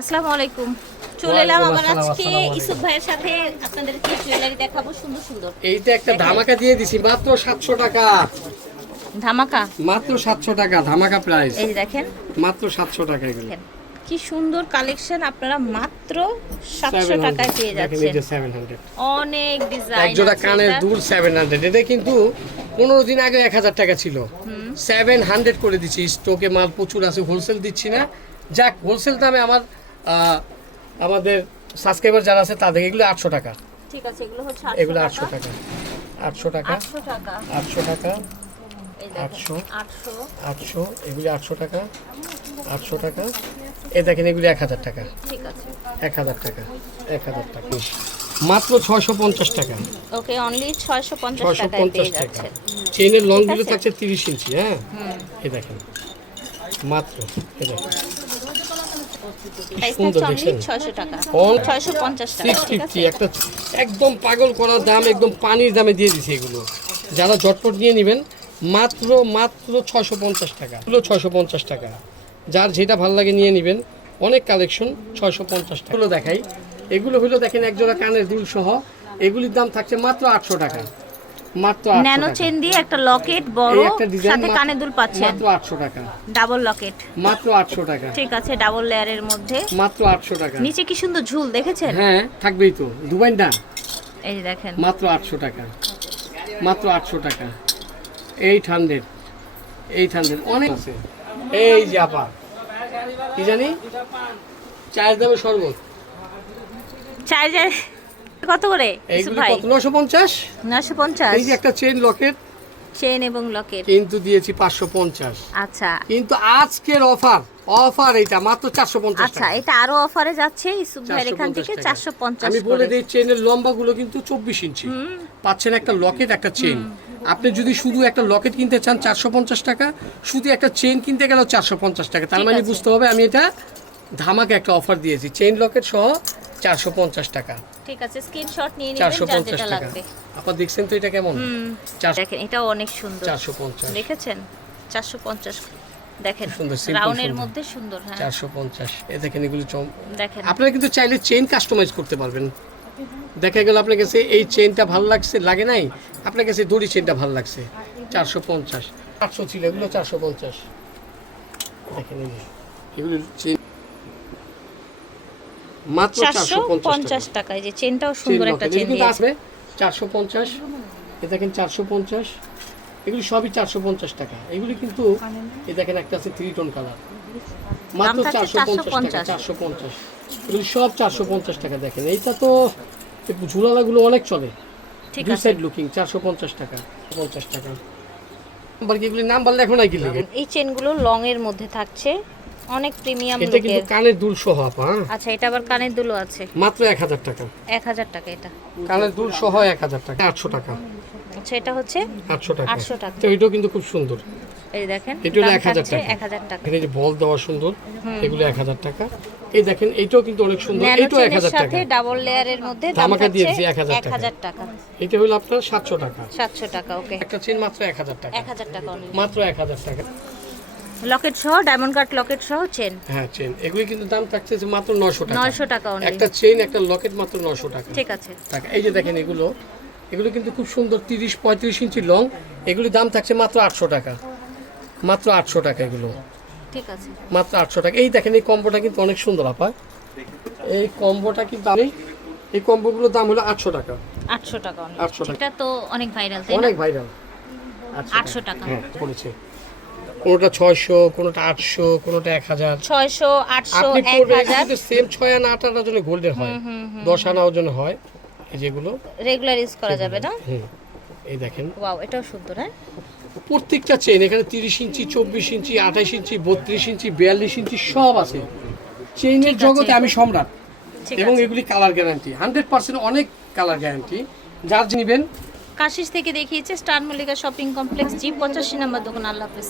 আসসালামু আলাইকুম। চলে এলাম আবার আজকে ইসুফ ভাইয়ের সাথে আপনাদেরকে জুয়েলারি দেখাবো সুন্দর সুন্দর। এইটা একটা ধামাকা দিয়ে দিছি মাত্র 700 টাকা। ধামাকা মাত্র 700 টাকা ধামাকা প্রাইস। এই যে দেখেন মাত্র 700 টাকা এগুলো। কি সুন্দর কালেকশন, আপনারা মাত্র 700 টাকায় পেয়ে দেখেন যাচ্ছেন। এই যে 700 অনেক ডিজাইন এক জোড়া কানের দুল 700। এটা কিন্তু 15 দিন আগে 1000 টাকা ছিল, 700 করে দিচ্ছি। স্টকে মাল প্রচুর আছে, হোলসেল দিচ্ছি না। যাক, হোলসেল দামে আমাদের সাবস্ক্রাইবার যারা আছে তাদের এগুলো 800 টাকা। ঠিক আছে, এগুলো হচ্ছে এগুলো 800 টাকা। 800 টাকা 800 টাকা 800 টাকা এই দেখেন 800 800 800 এগুলি 800 টাকা 800 টাকা। এই দেখেন এগুলি 1000 টাকা। ঠিক আছে 1000 টাকা 1000 টাকা মাত্র 650 টাকা। ওকে, অনলি 650 টাকায় পেয়ে 650 টাকা। যাচ্ছেন। চেইনের লং ঠিক গুলো আছে। থাকছে 30 ইঞ্চি। হ্যাঁ, এই দেখেন মাত্র এই দেখেন প্রাইস সুন্দর হচ্ছে অনলি দেখছেন। 600 টাকা All 650 টাকা। ঠিক আছে 650 একটা একদম পাগল করার দাম, একদম পানির দামে দিয়ে দিছি এগুলো। যারা ঝটপট নিয়ে নেবেন মাত্র 650 টাকা। এগুলো 650 টাকা। যার যেটা ভালো লাগে নিয়ে নেবেন। অনেক কালেকশন 650 টাকা। এগুলো দেখাই, এগুলো হলো দেখেন এক জোড়া কানের দুল সহ। এগুলির দাম থাকছে মাত্র 800 টাকা। মাত্র 800 ন্যানো টাকা। চেন দিয়ে একটা লকেট বড়, এই একটা ডিজাইন সাথে কানের দুল পাচ্ছেন, মাত্র 800 টাকা। ডাবল লকেট। মাত্র 800 টাকা। ঠিক আছে, ডাবল লেয়ারের মধ্যে। মাত্র 800 টাকা। নিচে কি সুন্দর ঝুল দেখেছেন? হ্যাঁ, থাকবেই তো, দুবাই না। এই যে দেখেন মাত্র 800 টাকা। মাত্র 800 টাকা। 800 অনেক আছে। এই যে আপা কি জানি চায়ের দামে শরবত, চার্জার কত করে ইসুফ এইগুলি ভাই? কত? 950। 950 এই যে একটা চেইন লকেট চেন এবং লকেট। কিন্তু দিয়েছি 550। আচ্ছা কিন্তু আজকের অফার এইটা মাত্র 450 আচ্ছা, টাকা। এটা আরো অফারে যাচ্ছে ইসুফ ভাইয়ের এখান 450 থেকে টাকা। 450 আমি বলে করে। দিই, চেইনের লম্বা গুলো কিন্তু 24 ইঞ্চি পাচ্ছেন। একটা লকেট একটা চেইন। আপনি যদি শুধু একটা লকেট কিনতে চান 450 টাকা, শুধু একটা চেইন কিনতে গেলেও 450 টাকা। তার ঠিক মানে আছে। বুঝতে হবে আমি এটা ধামাকে একটা অফার দিয়েছি। চেইন লকেট সহ 450 টাকা। ঠিক আছে, স্ক্রিনশট নিয়ে নেবেন যার 450 যেটা টাকা। লাগবে। আপনারা দেখছেন তো এটা কেমন? 450 দেখেন এটাও অনেক সুন্দর। 450 দেখেছেন 450 দেখেন সুন্দর, simple রাউন্ডের সুন্দর। মধ্যে সুন্দর। হ্যাঁ 450 এ দেখেন এগুলো দেখেন আপনারা কিন্তু চাইলে চেইন কাস্টমাইজ করতে পারবেন। দেখা গেল আপনার কাছে এই চেইনটা ভালো লাগছে, লাগে নাই, আপনার কাছে দড়ি চেইনটা ভালো লাগছে। 450 800 ছিল, এগুলো 450। দেখেন এই যে, এগুলো চেইন মাত্র 450 450 টাকা। এই যে চেনটাও সুন্দর একটা চেন কিন্তু দিয়ে আসবে 450। এই দেখেন 450, এগুলো সবই 450 টাকা। এগুলি কিন্তু এই দেখেন একটা আছে 3 টোন কালার, মাত্র দাম থাকছে 450 টাকা। 450 এগুলি সব 450 টাকা। দেখেন এইটা তো ঝুলালাগুলো অনেক চলে। ঠিক দুই আছে। সাইড লুকিং 450 টাকা 50 টাকা। নাম্বার কি, এগুলি নাম্বার লেখো নাই কি লাগে? এই চেনগুলো লং এর মধ্যে থাকছে, অনেক প্রিমিয়াম এটা কিন্তু লুকের। কানের দুল সহ আপা। হ্যাঁ? আচ্ছা, এটা আবার কানের দুলও আছে। মাত্র 1000 টাকা। 1000 টাকা এটা। কানের দুল সহ 1000 টাকা। 800 টাকা। আচ্ছা, এটা হচ্ছে 800 টাকা। 800 টাকা। তো এটাও কিন্তু খুব সুন্দর। এই দেখেন এটা হলো দাম 1000 থাকছে টাকা। 1000 টাকা। এখানে যে বল দেওয়া সুন্দর, এগুলো 1000 টাকা। এই দেখেন এইটাও কিন্তু অনেক সুন্দর, ন্যানো এইটাও চেনের 1000 টাকা। সাথে ডাবল লেয়ারের মধ্যে দাম ধামাকা থাকছে দিয়েছি 1000 টাকা। 1000 টাকা। এটা হলো আপনার 700 টাকা। 700 টাকা। ওকে, একটা চেন মাত্র 1000 টাকা। 1000 টাকা only। মাত্র 1000 টাকা। লকেট সহ, ডায়মন্ড কাট লকেট সহ চেন হ্যাঁ, চেন এগুলি কিন্তু দাম থাকছে যে মাত্র 900 টাকা। 900 টাকা only। একটা চেন একটা লকেট মাত্র 900 টাকা। ঠিক আছে। টাকা। এই যে দেখেন এগুলো কিন্তু খুব সুন্দর, 30-35 ইঞ্চি লং। এগুলি দাম থাকছে মাত্র 800 টাকা। মাত্র 800 টাকা এগুলো। ঠিক আছে। মাত্র 800 টাকা। এই দেখেন এই কম্বোটা কিন্তু অনেক সুন্দর আপা। এই কম্বোটা কিন্তু এই কম্বোগুলোর দাম হলো 800 টাকা। 800 টাকা only। 800 টাকা। এটা তো অনেক ভাইরাল, তাই না? অনেক ভাইরাল। 800 টাকা। হ্যাঁ, পড়েছে। কোনোটা 600, কোনোটা 800, কোনোটা 1000। 600 800 আপনি পড়বেন 1000 কিন্তু সেম 6 আনা 8 আনার জন্য গোল্ডের হয়, 10 আনা ওজন হয়। এই যেগুলো রেগুলার ইউজ করা যাবে না? এই দেখেন ওয়াও, এটাও সুন্দর। হ্যাঁ প্রত্যেকটা চেন এখানে 30 ইঞ্চি, 24 ইঞ্চি, 28 ইঞ্চি, 32 ইঞ্চি, 42 ইঞ্চি সব আছে। চেইনের জগতে আমি সম্রাট। ঠিক এবং আছে। এগুলি কালার গ্যারান্টি 100%, অনেক কালার গ্যারান্টি। যার নেবেন কাশিস থেকে দেখিয়েছে star Mallika shopping complex, G 85 নম্বর দোকান। আল্লাহ হাফেজ।